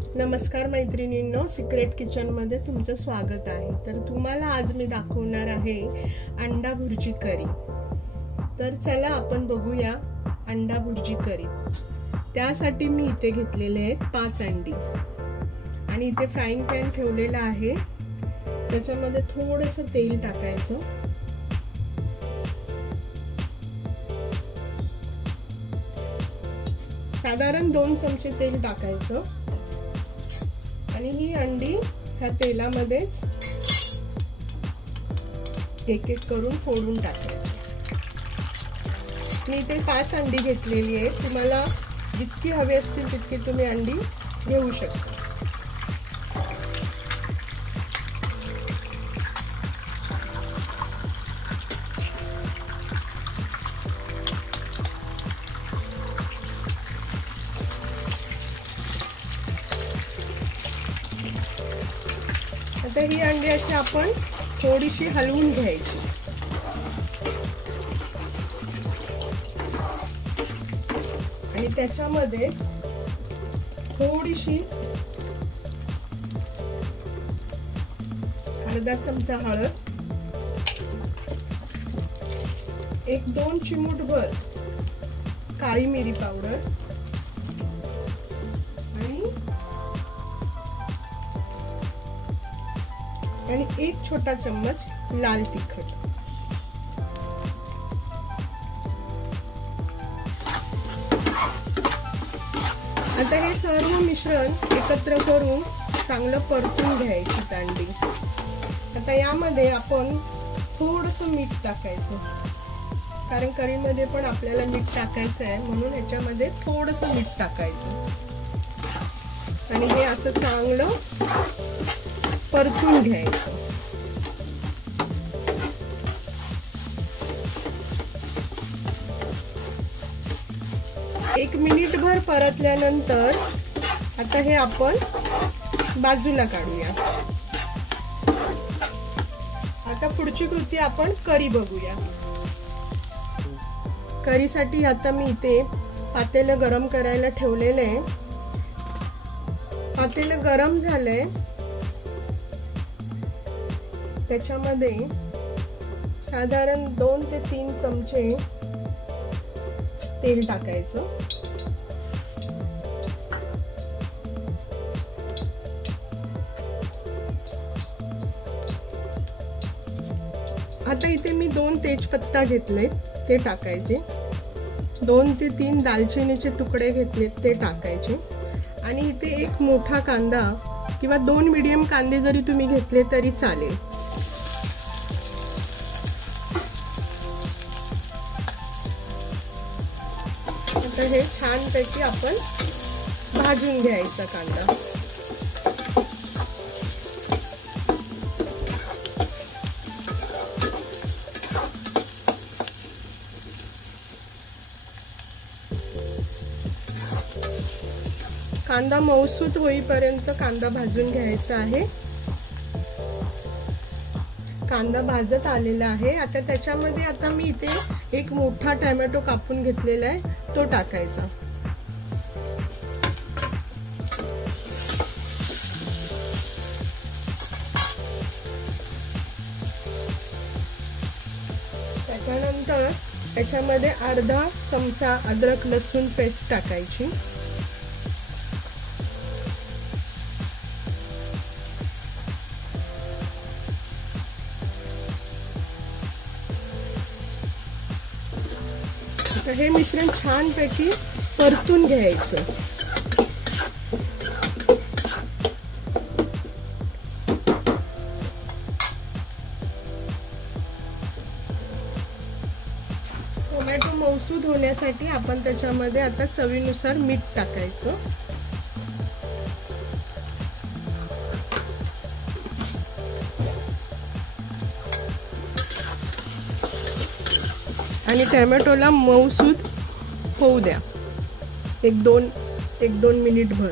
नमस्कार मैत्रिणींनो, secret kitchen मध्ये तुमचं स्वागत आहे। तर तुम्हाला आज मी दाखवणार आहे अंडा भुर्जी करी। तर चला आपण बघूया अंडा भुर्जी करी। त्यासाठी मी इथे घेतलेले आहेत 5 अंडी आणि इथे फ्राईंग पॅन ठेवलेला आहे। त्याच्यामध्ये थोडंसं तेल टाकायचं। साधारण 2 चमचे तेल टाकायचं आणि ही अंडी ह्या तेलामध्येच एक एक करून फोडून टाकायची। मी इथे 5 अंडी घेतलेली आहे। तुम्हाला जितकी हवी असतील तितकी तुम्ही अंडी घेऊ शकता। आता ही अंडी अशी आपण थोडीशी हलवून घ्यायची आणि त्याच्यामध्ये थोडीशी अर्धा चमचा हळद, 1-2 चिमूटभर काळी मिरी पावडर आणि 1 छोटा चम्मच लाल तिखट। आता हे सर्व मिश्रण एकत्र करून चांगलं परतून घ्यायची अंडी। आता यामध्ये आपण थोडंसं मीठ टाकायचं, कारण करीमध्ये पण आपल्याला मीठ टाकायचं आहे, म्हणून ह्याच्यामध्ये थोडंसं मीठ टाकायचं आणि हे असं चांगलं परतून घ्यायचं। एक मिनिटभर परतल्यानंतर आता हे आपण बाजूला काढूया। आता पुढची कृती आपण करी बघूया। करीसाठी आता मी इथे पातेलं गरम करायला ठेवलेले आहे। पातेलं गरम झालंय, त्याच्यामध्ये साधारण 2 ते 3 चमचे तेल टाकायचं। आता इथे मी 2 तेजपत्ता घेतले, ते टाकायचे। 2 ते 3 दालचिनीचे तुकडे घेतलेत, ते टाकायचे आणि इथे 1 मोठा कांदा किंवा 2 मीडियम कांदे जरी तुम्ही घेतले तरी चालेल। आता हे छानपैकी आपण भाजून घ्यायचा कांदा। कांदा मऊसूत होईपर्यंत कांदा भाजून घ्यायचा आहे। कांदा भाजत आलेला आहे। आता त्याच्यामध्ये आता मी इथे 1 मोठा टोमॅटो कापून घेतलेला आहे, तो टाकायचा। त्याच्यानंतर त्याच्यामध्ये अर्धा चमचा अद्रक लसूण पेस्ट टाकायची। तर हे मिश्रण छानपैकी परतून घ्यायचं। टोमॅटो मऊसूद होण्यासाठी आपण त्याच्यामध्ये आता चवीनुसार मीठ टाकायचं आणि टोमॅटोला मऊसूद होऊ द्या 1-2 मिनिटभर।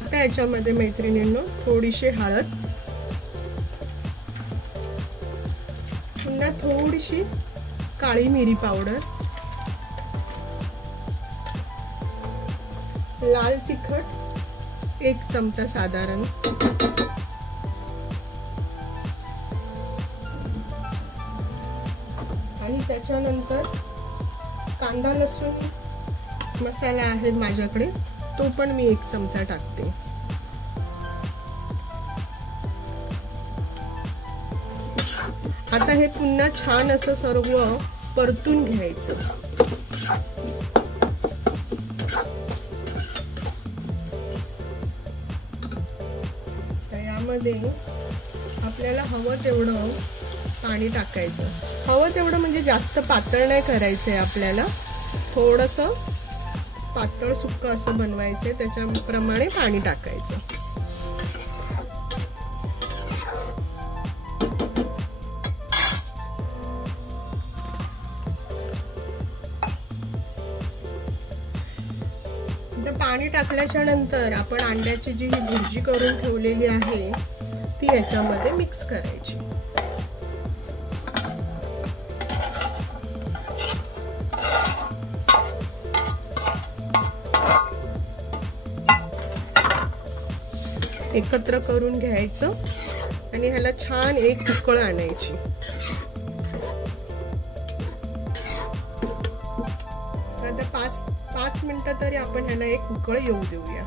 आता याच्यामध्ये मैत्रिणींनो थोडीशी हळद, पुन्हा थोडीशी काळी मिरी पावडर लाल तिखट 1 चमचा साधारण, आणि त्याच्यानंतर कांदा लसूण मसाला आहे माझ्याकडे, तो पण मी 1 चमचा टाकते. आता हे पुन्हा छान असं सर्व परतून घ्यायचं. यामध्ये आपल्याला हवं तेवढं पाणी टाकायचं. हवं तेवढं म्हणजे जास्त पातळ नाही करायचंय आपल्याला, थोडंसं पातळ सुक्क असं बनवायचंय, त्याच्याप्रमाणे पाणी टाकायचं. पाणी टाकल्याच्या नंतर आपण अंड्याची जी ही भुर्जी करून ठेवलेली आहे ती याच्यामध्ये मिक्स करायची. एकत्र करून घ्यायचं आणि ह्याला छान एक उकळ आणायची. आता 5 मिनिटं तरी आपण ह्याला एक उकळ येऊ देऊया.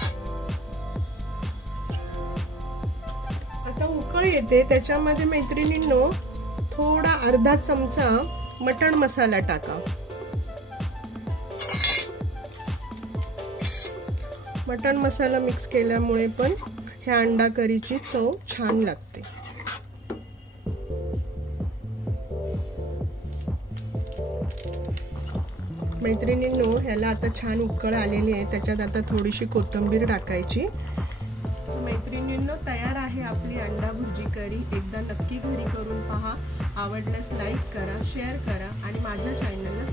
आता उकळ येते, त्याच्यामध्ये मैत्रिणींनो थोडा अर्धा चमचा मटण मसाला टाका. मटण मसाला मिक्स केल्यामुळे पण ह्या अंडा करीची चव छान लागते. मैत्रिणींनो ह्याला आता छान उकळ आलेली आहे, त्याच्यात आता थोडीशी कोथिंबीर टाकायची. मैत्रिणींनो तयार आहे आपली अंडा भुर्जी करी. एकदा नक्की घरी करून पहा. आवडल्यास लाईक करा, शेअर करा आणि माझ्या चॅनलला